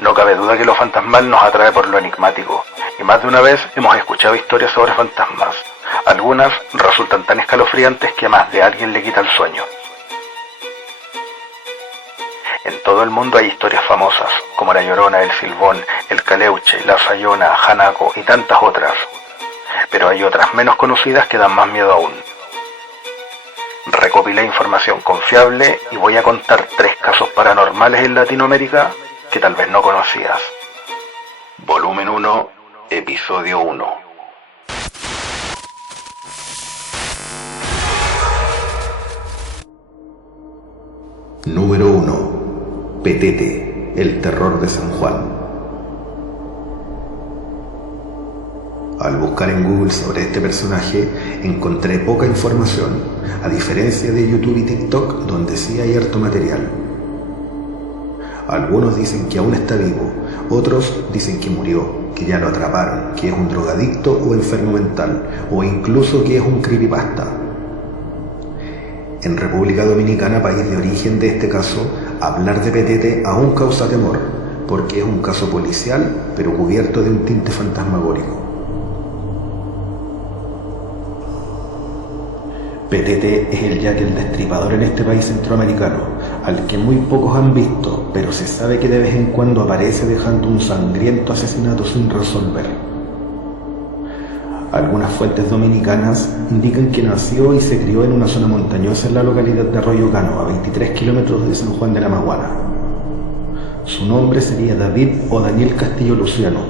No cabe duda que lo fantasmal nos atrae por lo enigmático, y más de una vez hemos escuchado historias sobre fantasmas. Algunas resultan tan escalofriantes que a más de alguien le quita el sueño. En todo el mundo hay historias famosas, como la Llorona, el Silbón, el Caleuche, la Sayona, Hanako y tantas otras. Pero hay otras menos conocidas que dan más miedo aún. Recopilé información confiable y voy a contar 3 casos paranormales en Latinoamérica que tal vez no conocías. Volumen 1, Episodio 1. Número 1. Petete, el terror de San Juan. Al buscar en Google sobre este personaje, encontré poca información, a diferencia de YouTube y TikTok, donde sí hay harto material. Algunos dicen que aún está vivo, otros dicen que murió, que ya lo atraparon, que es un drogadicto o enfermo mental, o incluso que es un creepypasta. En República Dominicana, país de origen de este caso, hablar de Petete aún causa temor, porque es un caso policial, pero cubierto de un tinte fantasmagórico. Petete es el Jack el Destripador en este país centroamericano, al que muy pocos han visto, pero se sabe que de vez en cuando aparece dejando un sangriento asesinato sin resolver. Algunas fuentes dominicanas indican que nació y se crió en una zona montañosa en la localidad de Arroyo Cano, a 23 kilómetros de San Juan de la Maguana. Su nombre sería David o Daniel Castillo Luciano,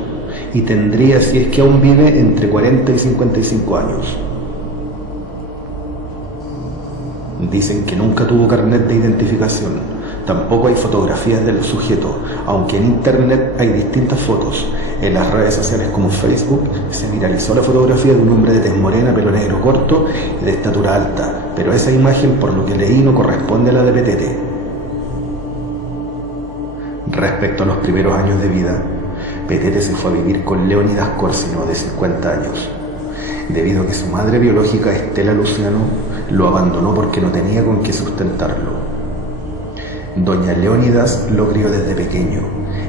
y tendría, si es que aún vive, entre 40 y 55 años. Dicen que nunca tuvo carnet de identificación, tampoco hay fotografías del sujeto, aunque en internet hay distintas fotos. En las redes sociales como Facebook se viralizó la fotografía de un hombre de tez morena, pelo negro corto y de estatura alta, pero esa imagen, por lo que leí, no corresponde a la de Petete. Respecto a los primeros años de vida, Petete se fue a vivir con Leónidas Corsino, de 50 años. Debido a que su madre biológica, Estela Luciano, lo abandonó porque no tenía con qué sustentarlo. Doña Leónidas lo crió desde pequeño.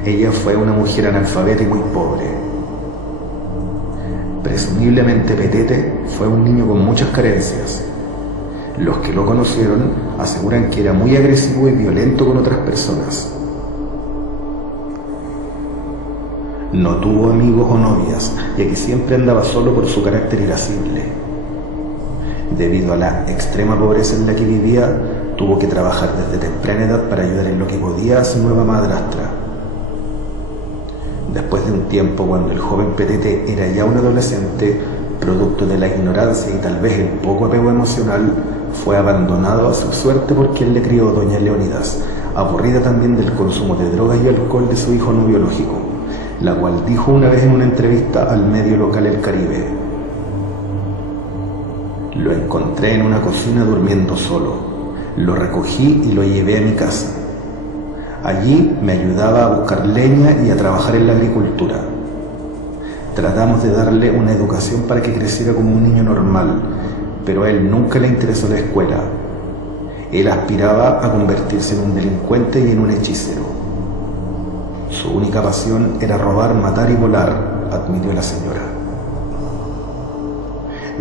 Ella fue una mujer analfabeta y muy pobre. Presumiblemente Petete fue un niño con muchas carencias. Los que lo conocieron aseguran que era muy agresivo y violento con otras personas. No tuvo amigos o novias, ya que siempre andaba solo por su carácter irascible. Debido a la extrema pobreza en la que vivía, tuvo que trabajar desde temprana edad para ayudar en lo que podía a su nueva madrastra. Después de un tiempo, cuando el joven Petete era ya un adolescente, producto de la ignorancia y tal vez el poco apego emocional, fue abandonado a su suerte por quien le crió doña Leónidas, aburrida también del consumo de drogas y alcohol de su hijo no biológico, la cual dijo una vez en una entrevista al medio local El Caribe: "Lo encontré en una cocina durmiendo solo. Lo recogí y lo llevé a mi casa. Allí me ayudaba a buscar leña y a trabajar en la agricultura. Tratamos de darle una educación para que creciera como un niño normal, pero a él nunca le interesó la escuela. Él aspiraba a convertirse en un delincuente y en un hechicero. Su única pasión era robar, matar y volar", admitió la señora.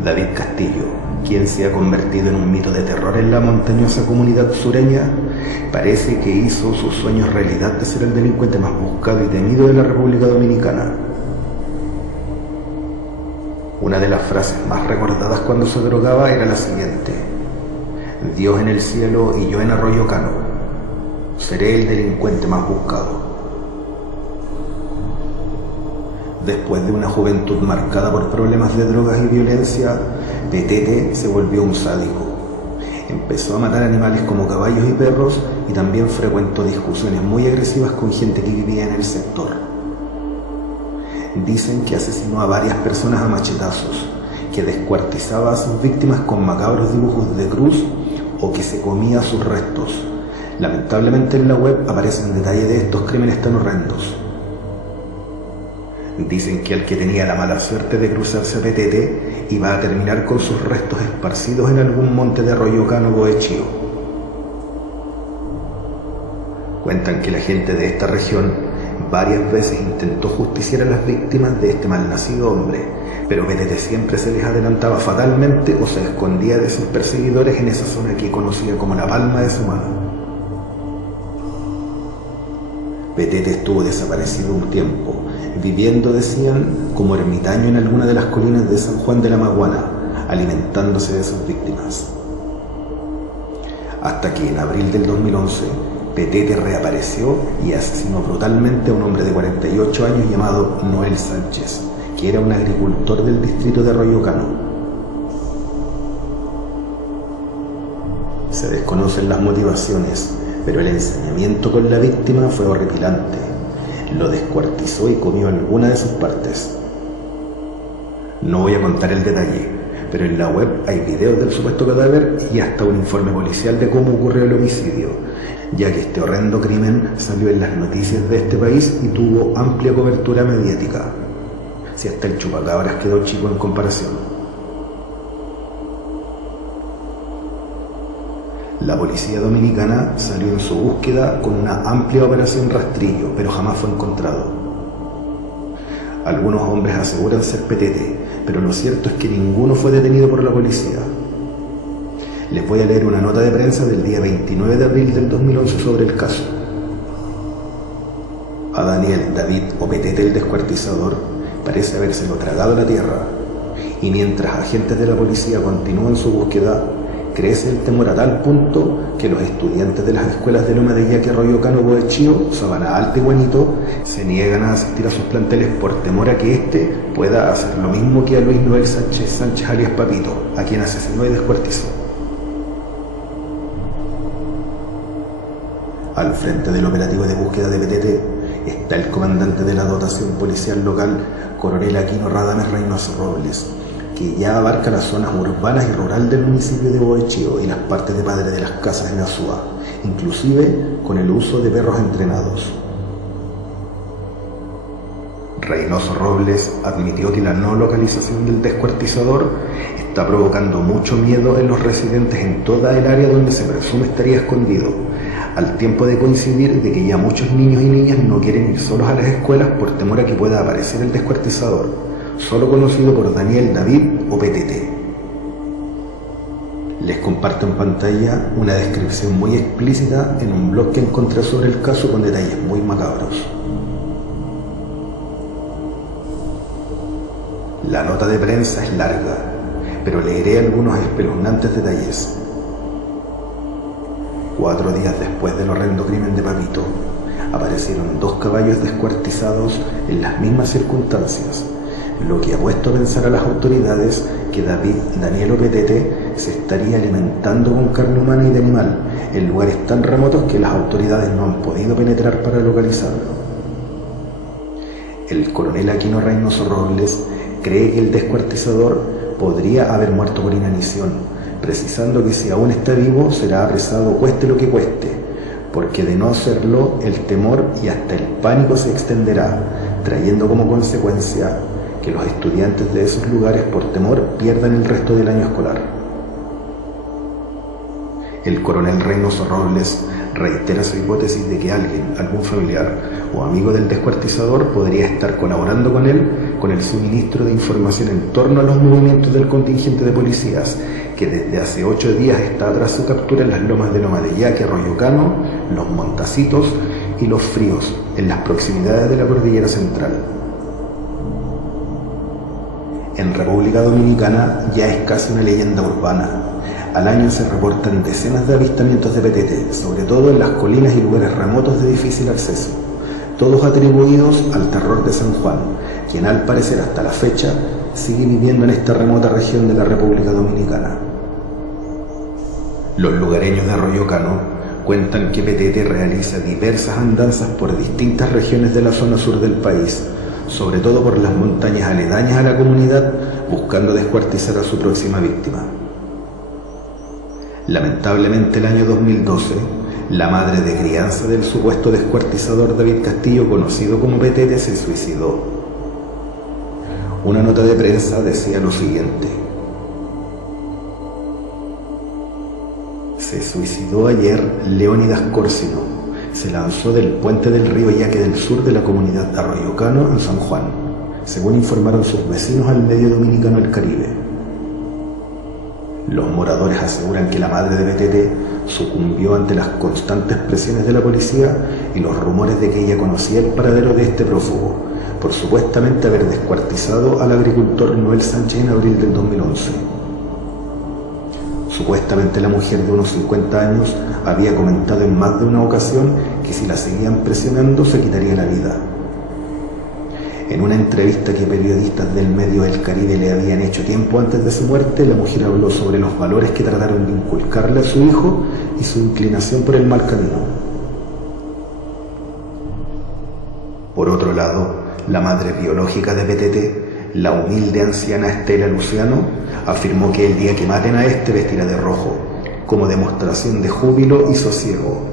David Castillo, quien se ha convertido en un mito de terror en la montañosa comunidad sureña, parece que hizo sus sueños realidad de ser el delincuente más buscado y temido de la República Dominicana. Una de las frases más recordadas cuando se drogaba era la siguiente: "Dios en el cielo y yo en Arroyo Cano. Seré el delincuente más buscado". Después de una juventud marcada por problemas de drogas y violencia, Petete se volvió un sádico. Empezó a matar animales como caballos y perros y también frecuentó discusiones muy agresivas con gente que vivía en el sector. Dicen que asesinó a varias personas a machetazos, que descuartizaba a sus víctimas con macabros dibujos de cruz o que se comía sus restos. Lamentablemente en la web aparecen detalles de estos crímenes tan horrendos. Dicen que el que tenía la mala suerte de cruzarse a Petete iba a terminar con sus restos esparcidos en algún monte de Arroyo Cano o Echío. Cuentan que la gente de esta región varias veces intentó justiciar a las víctimas de este malnacido hombre, pero Petete siempre se les adelantaba fatalmente o se escondía de sus perseguidores en esa zona que conocía como la palma de su mano. Petete estuvo desaparecido un tiempo, viviendo, decían, como ermitaño en alguna de las colinas de San Juan de la Maguana, alimentándose de sus víctimas. Hasta que en abril del 2011, Petete reapareció y asesinó brutalmente a un hombre de 48 años llamado Noel Sánchez, que era un agricultor del distrito de Arroyo Cano. Se desconocen las motivaciones, pero el ensañamiento con la víctima fue horripilante. Lo descuartizó y comió alguna de sus partes. No voy a contar el detalle, pero en la web hay videos del supuesto cadáver y hasta un informe policial de cómo ocurrió el homicidio, ya que este horrendo crimen salió en las noticias de este país y tuvo amplia cobertura mediática. Si hasta el chupacabras quedó chico en comparación. La policía dominicana salió en su búsqueda con una amplia operación rastrillo, pero jamás fue encontrado. Algunos hombres aseguran ser Petete, pero lo cierto es que ninguno fue detenido por la policía. Les voy a leer una nota de prensa del día 29 de abril del 2011 sobre el caso. A Daniel David o Petete el descuartizador parece habérselo tragado a la tierra, y mientras agentes de la policía continúan su búsqueda, crece el temor a tal punto que los estudiantes de las escuelas de Loma de Yaque, Arroyo Cano, Boechío, Sabana Alta y Guanito se niegan a asistir a sus planteles por temor a que éste pueda hacer lo mismo que a Luis Noel Sánchez alias Papito, a quien asesinó y descuartizó. Al frente del operativo de búsqueda de Petete está el comandante de la dotación policial local, coronel Aquino Radames Reynoso Robles, que ya abarca las zonas urbanas y rural del municipio de Boechío y las partes de Padre de las Casas en Azúa, inclusive con el uso de perros entrenados. Reynoso Robles admitió que la no localización del descuartizador está provocando mucho miedo en los residentes en toda el área donde se presume estaría escondido, al tiempo de coincidir de que ya muchos niños y niñas no quieren ir solos a las escuelas por temor a que pueda aparecer el descuartizador, solo conocido por Daniel David o Petete. Les comparto en pantalla una descripción muy explícita en un blog que encontré sobre el caso con detalles muy macabros. La nota de prensa es larga, pero leeré algunos espeluznantes detalles. 4 días después del horrendo crimen de Papito, aparecieron 2 caballos descuartizados en las mismas circunstancias, lo que ha puesto a pensar a las autoridades que Daniel o Petete se estaría alimentando con carne humana y de animal en lugares tan remotos que las autoridades no han podido penetrar para localizarlo. El coronel Aquino Reynoso Robles cree que el descuartizador podría haber muerto por inanición, precisando que si aún está vivo será apresado cueste lo que cueste, porque de no hacerlo el temor y hasta el pánico se extenderá, trayendo como consecuencia que los estudiantes de esos lugares por temor pierdan el resto del año escolar. El coronel Reynoso Robles reitera su hipótesis de que alguien, algún familiar o amigo del descuartizador podría estar colaborando con él con el suministro de información en torno a los movimientos del contingente de policías que desde hace 8 días está tras su captura en las lomas de Loma de Yaque, Arroyo Cano, Los Montacitos y Los Fríos, en las proximidades de la Cordillera Central. En República Dominicana ya es casi una leyenda urbana. Al año se reportan decenas de avistamientos de Petete, sobre todo en las colinas y lugares remotos de difícil acceso, todos atribuidos al terror de San Juan, quien al parecer hasta la fecha sigue viviendo en esta remota región de la República Dominicana. Los lugareños de Arroyo Cano cuentan que Petete realiza diversas andanzas por distintas regiones de la zona sur del país, sobre todo por las montañas aledañas a la comunidad, buscando descuartizar a su próxima víctima. Lamentablemente, el año 2012, la madre de crianza del supuesto descuartizador David Castillo, conocido como Petete, se suicidó. Una nota de prensa decía lo siguiente: se suicidó ayer Leónidas Córcino, se lanzó del puente del río Yaque del sur de la comunidad de Arroyo Cano en San Juan, según informaron sus vecinos al medio dominicano El Caribe. Los moradores aseguran que la madre de Petete sucumbió ante las constantes presiones de la policía y los rumores de que ella conocía el paradero de este prófugo, por supuestamente haber descuartizado al agricultor Noel Sánchez en abril del 2011. Supuestamente la mujer de unos 50 años había comentado en más de una ocasión que si la seguían presionando se quitaría la vida. En una entrevista que periodistas del medio El Caribe le habían hecho tiempo antes de su muerte, la mujer habló sobre los valores que trataron de inculcarle a su hijo y su inclinación por el mal camino. Por otro lado, la madre biológica de Petete, la humilde anciana Estela Luciano, afirmó que el día que maten a este vestirá de rojo, como demostración de júbilo y sosiego.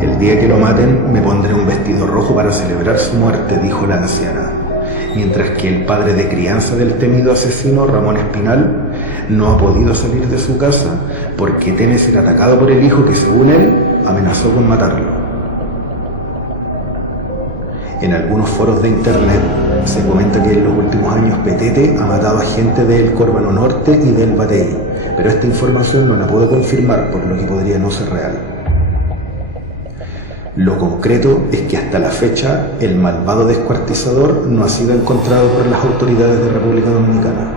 El día que lo maten me pondré un vestido rojo para celebrar su muerte, dijo la anciana, mientras que el padre de crianza del temido asesino, Ramón Espinal, no ha podido salir de su casa porque teme ser atacado por el hijo que, según él, amenazó con matarlo. En algunos foros de internet se comenta que en los últimos años Petete ha matado a gente del Córbano Norte y del Batey, pero esta información no la puedo confirmar, por lo que podría no ser real. Lo concreto es que hasta la fecha el malvado descuartizador no ha sido encontrado por las autoridades de República Dominicana.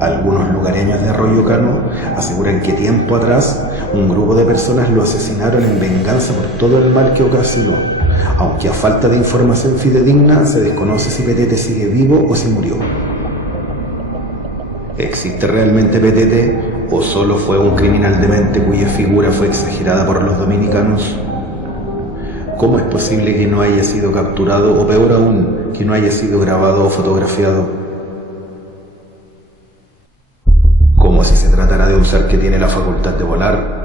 Algunos lugareños de Arroyo Cano aseguran que tiempo atrás un grupo de personas lo asesinaron en venganza por todo el mal que ocasionó, aunque a falta de información fidedigna se desconoce si Petete sigue vivo o si murió. ¿Existe realmente Petete o solo fue un criminal demente cuya figura fue exagerada por los dominicanos? ¿Cómo es posible que no haya sido capturado o, peor aún, que no haya sido grabado o fotografiado? Como si se tratara de un ser que tiene la facultad de volar.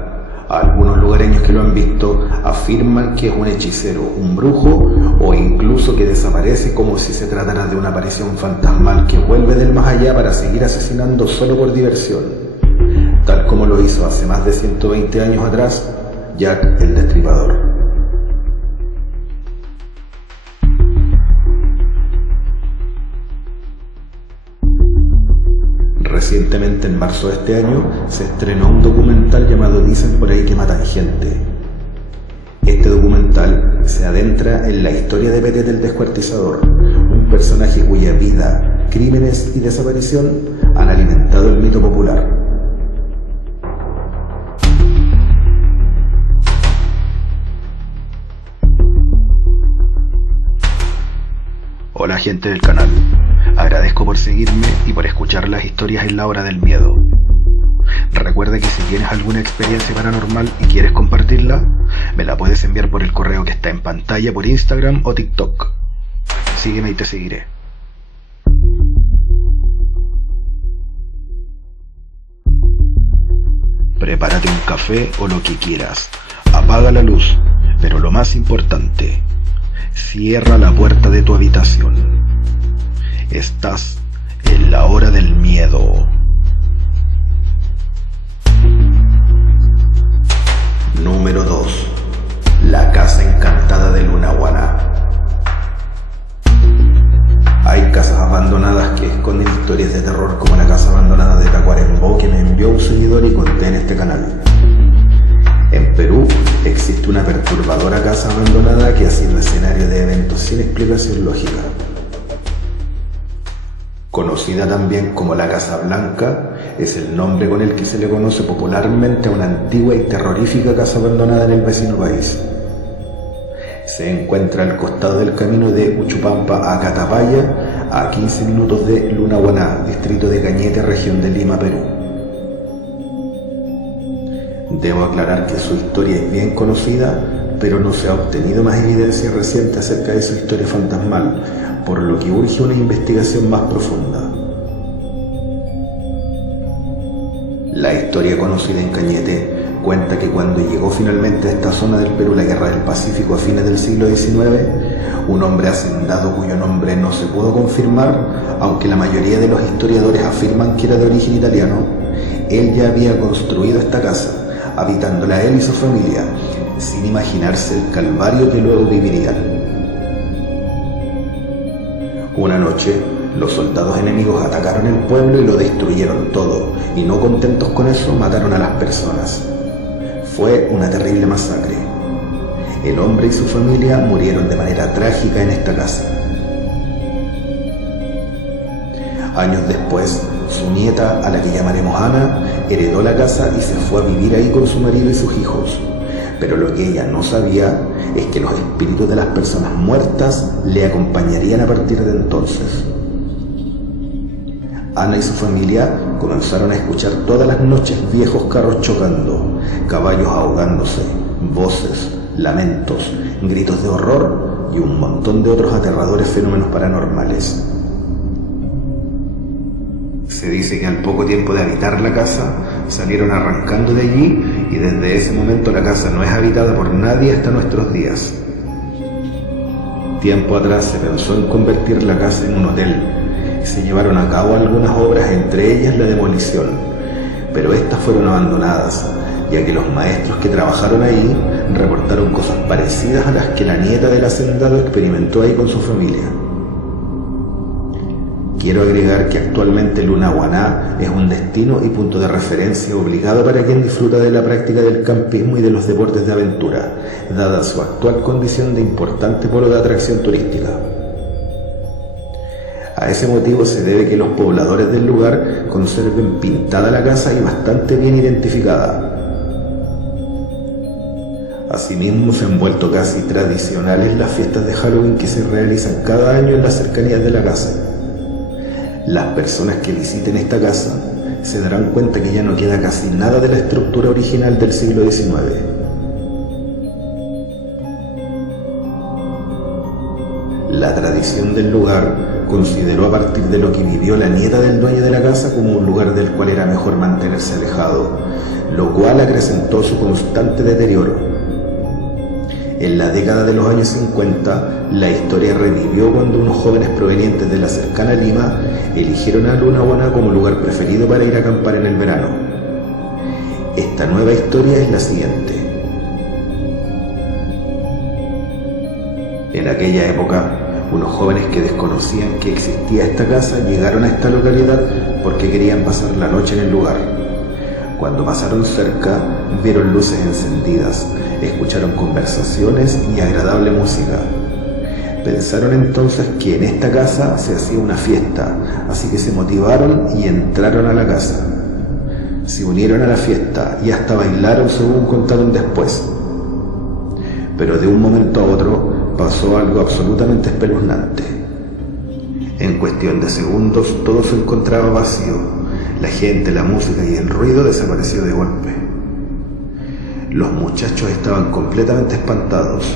Algunos lugareños que lo han visto afirman que es un hechicero, un brujo o incluso que desaparece, como si se tratara de una aparición fantasmal que vuelve del más allá para seguir asesinando solo por diversión, tal como lo hizo hace más de 120 años atrás Jack el Destripador. Recientemente, en marzo de este año, se estrenó un documental llamado Dicen por ahí que matan gente. Este documental se adentra en la historia de Petete el Descuartizador, un personaje cuya vida, crímenes y desaparición han alimentado el mito popular. Hola gente del canal, agradezco por seguirme y por escuchar las historias en la hora del miedo. Recuerda que si tienes alguna experiencia paranormal y quieres compartirla, me la puedes enviar por el correo que está en pantalla por Instagram o TikTok. Sígueme y te seguiré. Prepárate un café o lo que quieras. Apaga la luz, pero lo más importante, cierra la puerta de tu habitación. Estás en la hora del miedo. Número 2. La casa encantada de Lunahuaná. Hay casas abandonadas que esconden historias de terror, como la casa abandonada de Tacuarembó, que me envió un seguidor y conté en este canal. En Perú existe una perturbadora casa abandonada que ha sido escenario de eventos sin explicación lógica. Conocida también como la Casa Blanca, es el nombre con el que se le conoce popularmente a una antigua y terrorífica casa abandonada en el vecino país. Se encuentra al costado del camino de Uchupampa a Catapaya, a 15 minutos de Lunahuaná, distrito de Cañete, región de Lima, Perú. Debo aclarar que su historia es bien conocida, pero no se ha obtenido más evidencia reciente acerca de su historia fantasmal, por lo que urge una investigación más profunda. La historia conocida en Cañete cuenta que cuando llegó finalmente a esta zona del Perú la Guerra del Pacífico a fines del siglo XIX, un hombre hacendado cuyo nombre no se pudo confirmar, aunque la mayoría de los historiadores afirman que era de origen italiano, él ya había construido esta casa, habitándola él y su familia, sin imaginarse el calvario que luego vivirían. Una noche, los soldados enemigos atacaron el pueblo y lo destruyeron todo, y no contentos con eso, mataron a las personas. Fue una terrible masacre. El hombre y su familia murieron de manera trágica en esta casa. Años después, su nieta, a la que llamaremos Ana, heredó la casa y se fue a vivir ahí con su marido y sus hijos. Pero lo que ella no sabía es que los espíritus de las personas muertas le acompañarían a partir de entonces. Ana y su familia comenzaron a escuchar todas las noches viejos carros chocando, caballos ahogándose, voces, lamentos, gritos de horror y un montón de otros aterradores fenómenos paranormales. Se dice que al poco tiempo de habitar la casa, salieron arrancando de allí y desde ese momento la casa no es habitada por nadie hasta nuestros días. Tiempo atrás se pensó en convertir la casa en un hotel y se llevaron a cabo algunas obras, entre ellas la demolición, pero estas fueron abandonadas, ya que los maestros que trabajaron ahí reportaron cosas parecidas a las que la nieta del hacendado experimentó ahí con su familia. Quiero agregar que actualmente Lunahuaná es un destino y punto de referencia obligado para quien disfruta de la práctica del campismo y de los deportes de aventura, dada su actual condición de importante polo de atracción turística. A ese motivo se debe que los pobladores del lugar conserven pintada la casa y bastante bien identificada. Asimismo, se han vuelto casi tradicionales las fiestas de Halloween que se realizan cada año en las cercanías de la casa. Las personas que visiten esta casa se darán cuenta que ya no queda casi nada de la estructura original del siglo XIX. La tradición del lugar consideró, a partir de lo que vivió la nieta del dueño de la casa, como un lugar del cual era mejor mantenerse alejado, lo cual acrecentó su constante deterioro. En la década de los años 50, la historia revivió cuando unos jóvenes provenientes de la cercana Lima eligieron a Lunahuaná como lugar preferido para ir a acampar en el verano. Esta nueva historia es la siguiente. En aquella época, unos jóvenes que desconocían que existía esta casa llegaron a esta localidad porque querían pasar la noche en el lugar. Cuando pasaron cerca, vieron luces encendidas, escucharon conversaciones y agradable música. Pensaron entonces que en esta casa se hacía una fiesta, así que se motivaron y entraron a la casa. Se unieron a la fiesta y hasta bailaron, según contaron después. Pero de un momento a otro pasó algo absolutamente espeluznante. En cuestión de segundos todo se encontraba vacío. La gente, la música y el ruido desapareció de golpe. Los muchachos estaban completamente espantados.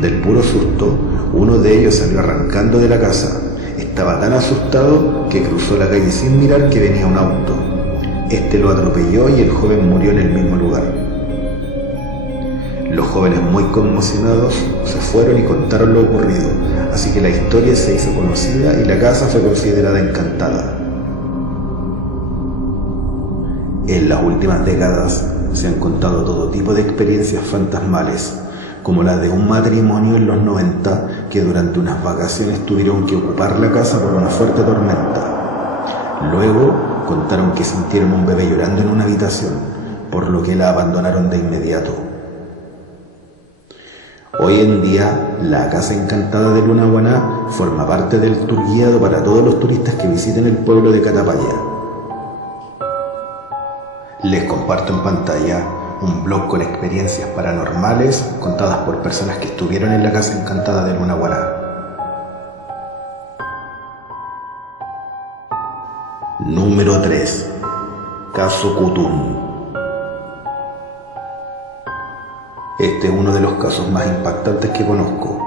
Del puro susto, uno de ellos salió arrancando de la casa. Estaba tan asustado que cruzó la calle sin mirar que venía un auto. Este lo atropelló y el joven murió en el mismo lugar. Los jóvenes, muy conmocionados, se fueron y contaron lo ocurrido, así que la historia se hizo conocida y la casa fue considerada encantada. En las últimas décadas se han contado todo tipo de experiencias fantasmales, como la de un matrimonio en los 90 que durante unas vacaciones tuvieron que ocupar la casa por una fuerte tormenta. Luego contaron que sintieron un bebé llorando en una habitación, por lo que la abandonaron de inmediato. Hoy en día, la Casa Encantada de Lunahuaná forma parte del tour guiado para todos los turistas que visiten el pueblo de Catapaya. Les comparto en pantalla un blog con experiencias paranormales contadas por personas que estuvieron en la Casa Encantada de Lunahuaná. Número 3. Caso Cutún. Este es uno de los casos más impactantes que conozco.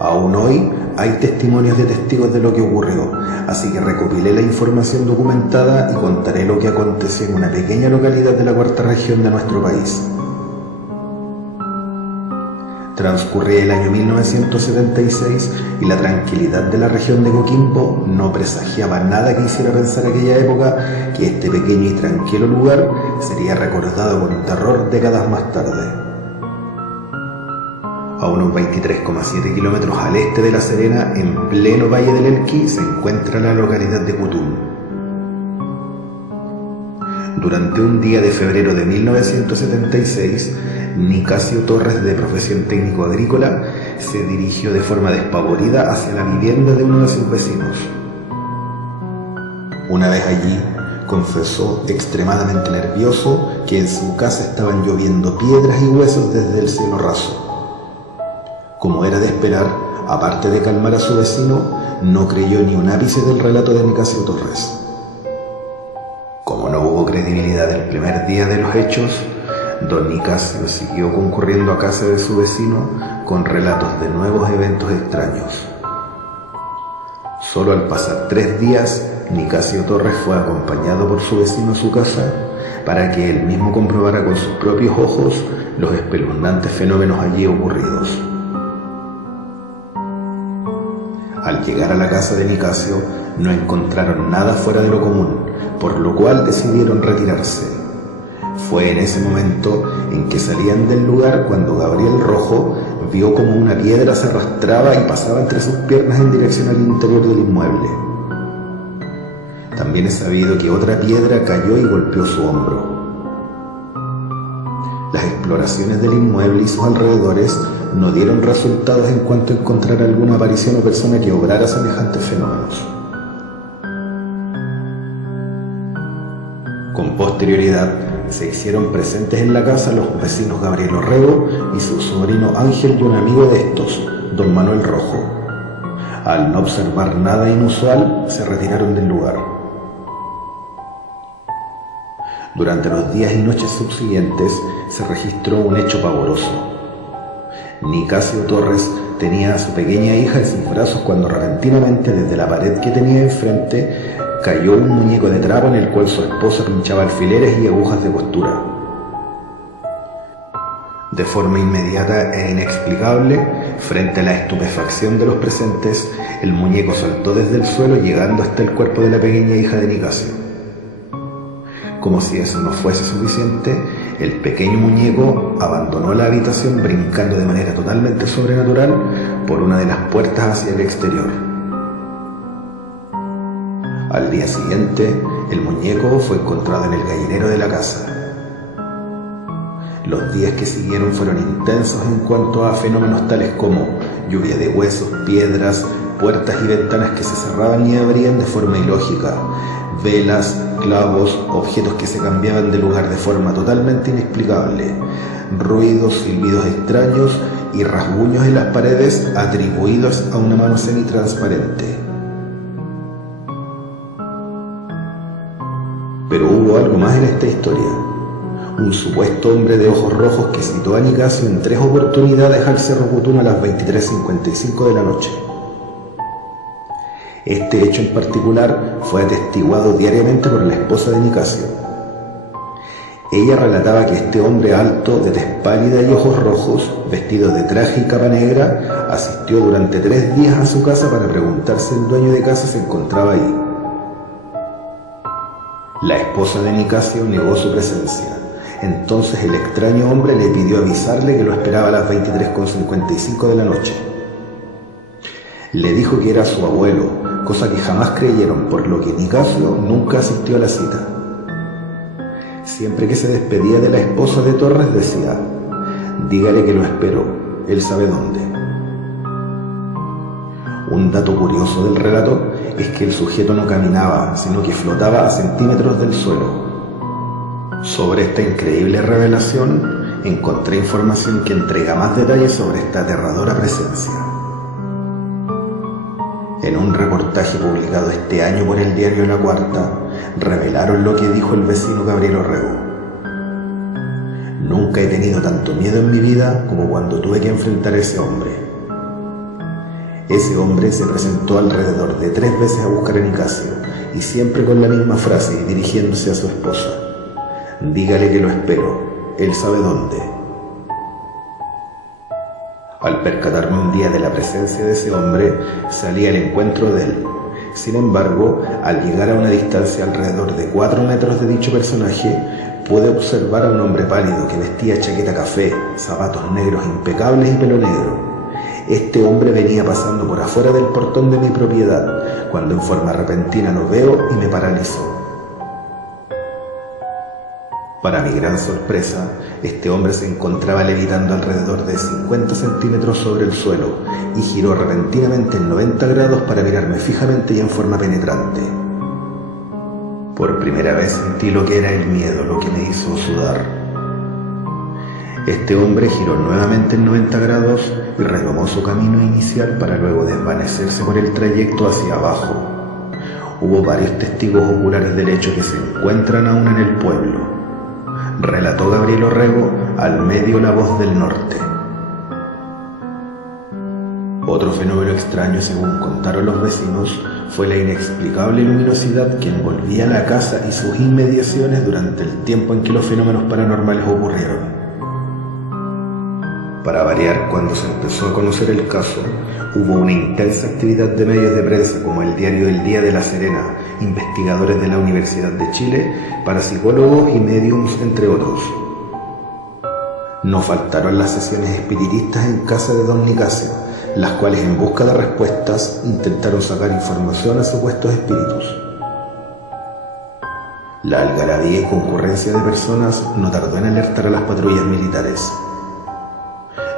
Aún hoy hay testimonios de testigos de lo que ocurrió, así que recopilé la información documentada y contaré lo que aconteció en una pequeña localidad de la cuarta región de nuestro país. Transcurría el año 1976 y la tranquilidad de la región de Coquimbo no presagiaba nada que hiciera pensar aquella época que este pequeño y tranquilo lugar sería recordado con terror décadas más tarde. A unos 23,7 kilómetros al este de La Serena, en pleno Valle del Elqui, se encuentra la localidad de Cutún. Durante un día de febrero de 1976, Nicasio Torres, de profesión técnico agrícola, se dirigió de forma despavorida hacia la vivienda de uno de sus vecinos. Una vez allí, confesó extremadamente nervioso que en su casa estaban lloviendo piedras y huesos desde el cielo raso. Como era de esperar, aparte de calmar a su vecino, no creyó ni un ápice del relato de Nicasio Torres. Como no hubo credibilidad el primer día de los hechos, don Nicasio siguió concurriendo a casa de su vecino con relatos de nuevos eventos extraños. Solo al pasar 3 días, Nicasio Torres fue acompañado por su vecino a su casa para que él mismo comprobara con sus propios ojos los espeluznantes fenómenos allí ocurridos. Al llegar a la casa de Nicasio, no encontraron nada fuera de lo común, por lo cual decidieron retirarse. Fue en ese momento en que salían del lugar cuando Gabriel Rojo vio como una piedra se arrastraba y pasaba entre sus piernas en dirección al interior del inmueble. También es sabido que otra piedra cayó y golpeó su hombro. Las exploraciones del inmueble y sus alrededores no dieron resultados en cuanto a encontrar alguna aparición o persona que obrara semejantes fenómenos. Con posterioridad, se hicieron presentes en la casa los vecinos Gabriel Orrego y su sobrino Ángel y un amigo de estos, don Manuel Rojo. Al no observar nada inusual, se retiraron del lugar. Durante los días y noches subsiguientes se registró un hecho pavoroso. Nicasio Torres tenía a su pequeña hija en sus brazos cuando repentinamente desde la pared que tenía enfrente cayó un muñeco de trapo en el cual su esposa pinchaba alfileres y agujas de costura. De forma inmediata e inexplicable, frente a la estupefacción de los presentes, el muñeco saltó desde el suelo llegando hasta el cuerpo de la pequeña hija de Nicasio. Como si eso no fuese suficiente, el pequeño muñeco abandonó la habitación brincando de manera totalmente sobrenatural por una de las puertas hacia el exterior. Al día siguiente, el muñeco fue encontrado en el gallinero de la casa. Los días que siguieron fueron intensos en cuanto a fenómenos tales como lluvia de huesos, piedras, puertas y ventanas que se cerraban y abrían de forma ilógica, velas, clavos, objetos que se cambiaban de lugar de forma totalmente inexplicable, ruidos, silbidos extraños y rasguños en las paredes atribuidos a una mano semitransparente. Pero hubo algo más en esta historia. Un supuesto hombre de ojos rojos que citó a Nicasio en 3 oportunidades al Cerro Cutún a las 23:55 de la noche. Este hecho en particular fue atestiguado diariamente por la esposa de Nicasio. Ella relataba que este hombre alto, de tez pálida y ojos rojos, vestido de traje y capa negra, asistió durante 3 días a su casa para preguntar si el dueño de casa se encontraba ahí. La esposa de Nicasio negó su presencia. Entonces el extraño hombre le pidió avisarle que lo esperaba a las 23:55 de la noche. Le dijo que era su abuelo, cosa que jamás creyeron, por lo que Nicasio nunca asistió a la cita. Siempre que se despedía de la esposa de Torres decía: dígale que lo espero, él sabe dónde. Un dato curioso del relato es que el sujeto no caminaba, sino que flotaba a centímetros del suelo. Sobre esta increíble revelación encontré información que entrega más detalles sobre esta aterradora presencia. En un reportaje publicado este año por el diario La Cuarta, revelaron lo que dijo el vecino Gabriel Orrego. Nunca he tenido tanto miedo en mi vida como cuando tuve que enfrentar a ese hombre. Ese hombre se presentó alrededor de 3 veces a buscar a Nicasio, y siempre con la misma frase, dirigiéndose a su esposa: dígale que lo espero, él sabe dónde. Al percatarme un día de la presencia de ese hombre, salí al encuentro de él. Sin embargo, al llegar a una distancia alrededor de 4 metros de dicho personaje, pude observar a un hombre pálido que vestía chaqueta café, zapatos negros impecables y pelo negro. Este hombre venía pasando por afuera del portón de mi propiedad, cuando en forma repentina lo veo y me paralizó. Para mi gran sorpresa, este hombre se encontraba levitando alrededor de 50 centímetros sobre el suelo y giró repentinamente en 90 grados para mirarme fijamente y en forma penetrante. Por primera vez sentí lo que era el miedo, lo que me hizo sudar. Este hombre giró nuevamente en 90 grados y retomó su camino inicial para luego desvanecerse por el trayecto hacia abajo. Hubo varios testigos oculares del hecho que se encuentran aún en el pueblo. Relató Gabriel Orrego al medio La Voz del Norte. Otro fenómeno extraño, según contaron los vecinos, fue la inexplicable luminosidad que envolvía la casa y sus inmediaciones durante el tiempo en que los fenómenos paranormales ocurrieron. Para variar, cuando se empezó a conocer el caso, hubo una intensa actividad de medios de prensa como el diario El Día de La Serena, investigadores de la Universidad de Chile, parapsicólogos y médiums, entre otros. No faltaron las sesiones espiritistas en casa de don Nicasio, las cuales en busca de respuestas intentaron sacar información a supuestos espíritus. La algarabía y concurrencia de personas no tardó en alertar a las patrullas militares.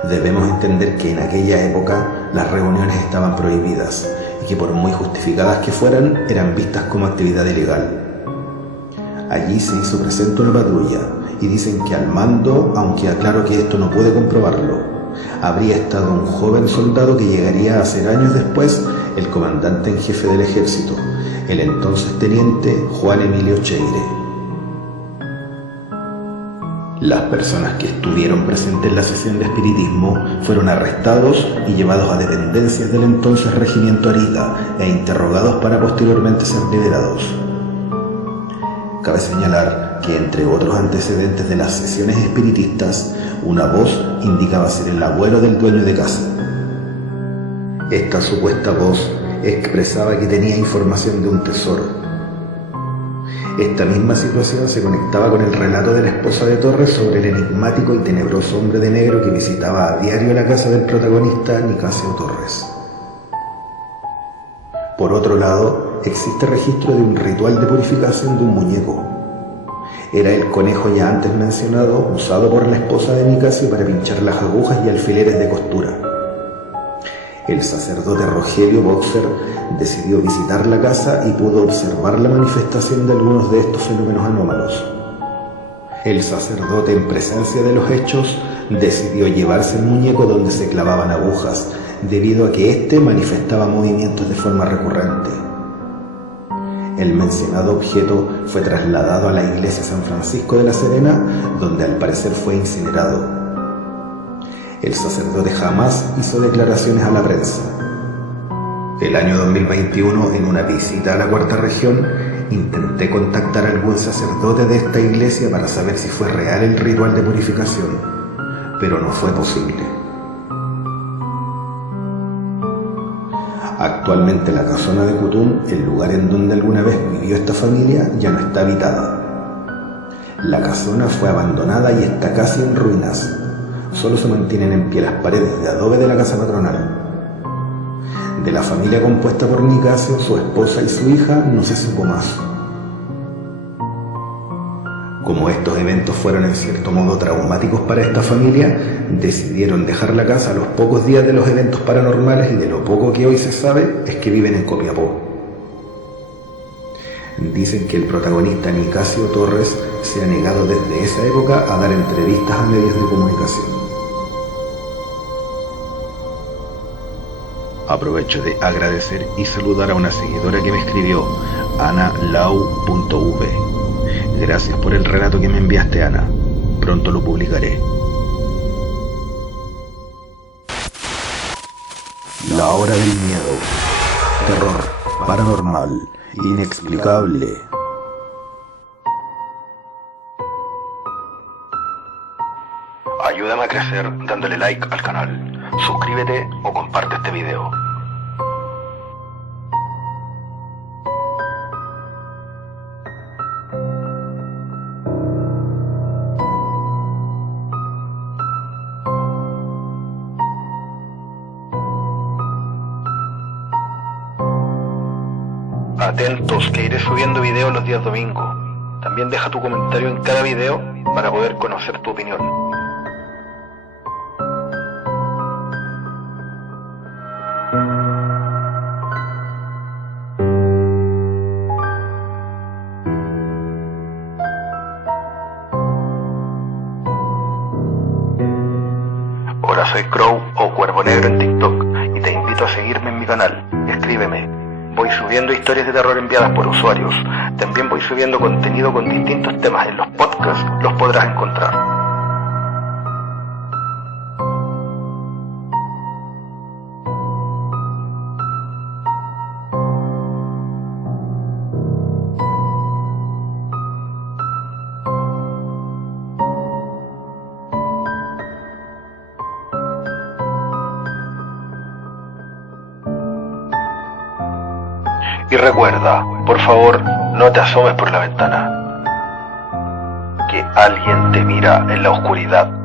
Debemos entender que en aquella época las reuniones estaban prohibidas y que por muy justificadas que fueran, eran vistas como actividad ilegal. Allí se hizo presente una patrulla y dicen que al mando, aunque aclaro que esto no puede comprobarlo, habría estado un joven soldado que llegaría a ser años después el comandante en jefe del ejército, el entonces teniente Juan Emilio Cheire. Las personas que estuvieron presentes en la sesión de espiritismo fueron arrestados y llevados a dependencias del entonces regimiento Arica e interrogados para posteriormente ser liberados. Cabe señalar que entre otros antecedentes de las sesiones espiritistas, una voz indicaba ser el abuelo del dueño de casa. Esta supuesta voz expresaba que tenía información de un tesoro. Esta misma situación se conectaba con el relato de la esposa de Torres sobre el enigmático y tenebroso hombre de negro que visitaba a diario la casa del protagonista Nicasio Torres. Por otro lado, existe registro de un ritual de purificación de un muñeco. Era el conejo ya antes mencionado, usado por la esposa de Nicasio para pinchar las agujas y alfileres de costura. El sacerdote Rogelio Boxer decidió visitar la casa y pudo observar la manifestación de algunos de estos fenómenos anómalos. El sacerdote, en presencia de los hechos, decidió llevarse el muñeco donde se clavaban agujas, debido a que éste manifestaba movimientos de forma recurrente. El mencionado objeto fue trasladado a la iglesia San Francisco de la Serena, donde al parecer fue incinerado. El sacerdote jamás hizo declaraciones a la prensa. El año 2021, en una visita a la Cuarta Región, intenté contactar a algún sacerdote de esta iglesia para saber si fue real el ritual de purificación, pero no fue posible. Actualmente la casona de Cutún, el lugar en donde alguna vez vivió esta familia, ya no está habitada. La casona fue abandonada y está casi en ruinas. Solo se mantienen en pie las paredes de adobe de la casa patronal. De la familia compuesta por Nicasio, su esposa y su hija, no se supo más. Como estos eventos fueron en cierto modo traumáticos para esta familia, decidieron dejar la casa a los pocos días de los eventos paranormales, y de lo poco que hoy se sabe es que viven en Copiapó. Dicen que el protagonista Nicasio Torres se ha negado desde esa época a dar entrevistas a medios de comunicación. Aprovecho de agradecer y saludar a una seguidora que me escribió, analau.v. Gracias por el relato que me enviaste, Ana. Pronto lo publicaré. La hora del miedo. Terror paranormal, inexplicable. Ayúdame a crecer dándole like al canal, suscríbete o comparte este video. Atentos que iré subiendo videos los días domingos. También deja tu comentario en cada video para poder conocer tu opinión. Hola, soy Crow o Cuervo Negro en TikTok y te invito a seguirme en mi canal. Escríbeme. Voy subiendo historias de terror enviadas por usuarios. También voy subiendo contenido con distintos temas. En los podcasts los podrás encontrar. Y recuerda, por favor, no te asomes por la ventana, que alguien te mira en la oscuridad.